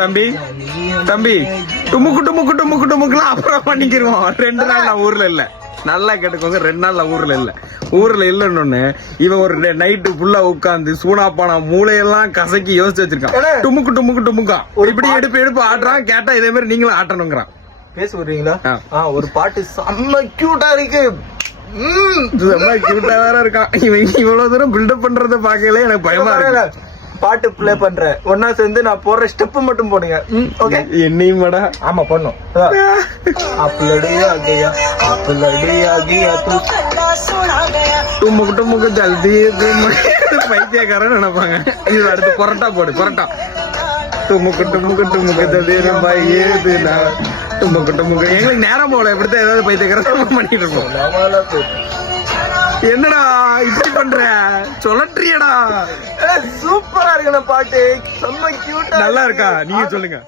தம்பி தம்பி டுமுக்கு டுமுக்கு டுமுக்கு டுமுக்குலாம் அப்புறம் பண்ணிக்கிருவோம். 2 நாள் நான் ஊர்ல இல்ல. நல்லா கேட்டுக்கோங்க, 2 நாள் நான் ஊர்ல இல்ல. ஊர்ல இல்லன்னு இவன் ஒரு நைட்டு ஃபுல்லா உட்காந்து சூனாப்பானா மூளையெல்லாம் கசக்கி யோசிச்சு வச்சிருக்கான். டுமுக்கு டுமுக்கு டுமுக்கா இப்படி எடுப்பு ஆடுறான். கேட்டா இதே மாதிரி நீங்களும் ஆட்டணுங்கிறான். பேச விடுறீங்களா? ஒரு பாட்டு செம்ம கியூட்டா இருக்கு. செம்ம கியூட்டா வேற இருக்கான். இவ்வளவு தூரம் பில்டப் பண்றத பாக்கல எனக்கு பயமா இருக்கு. பாட்டு பிளே பண்றேன், ஒன்னா சேர்ந்து நான் போடுற ஸ்டெப் மட்டும் போடுங்க. ஓகே, என்னையும் மேடா. ஆமா பண்ணும். டுமுக்கு டுமுக்கு ஜல்தி பைத்தியக்காரன் நினைப்பாங்க. இது அடுத்து பரோட்டா போடு, பரோட்டா. டுமுக்கு டுமுக்கு டுமுக்கு ஜல்தி ஏதுனா டுமுக்கு டுமுக்கு. எங்களுக்கு நேரம் போல எப்படித்தான் ஏதாவது பைத்தியக்காரன் பண்ணிட்டு இருப்போம். என்னடா இப்படி பண்ற, சொல்லற்றியடா. சூப்பரா இருக்கு பாட்டு, செம்ம கியூட்டா. நல்லா இருக்கா? நீங்க சொல்லுங்க.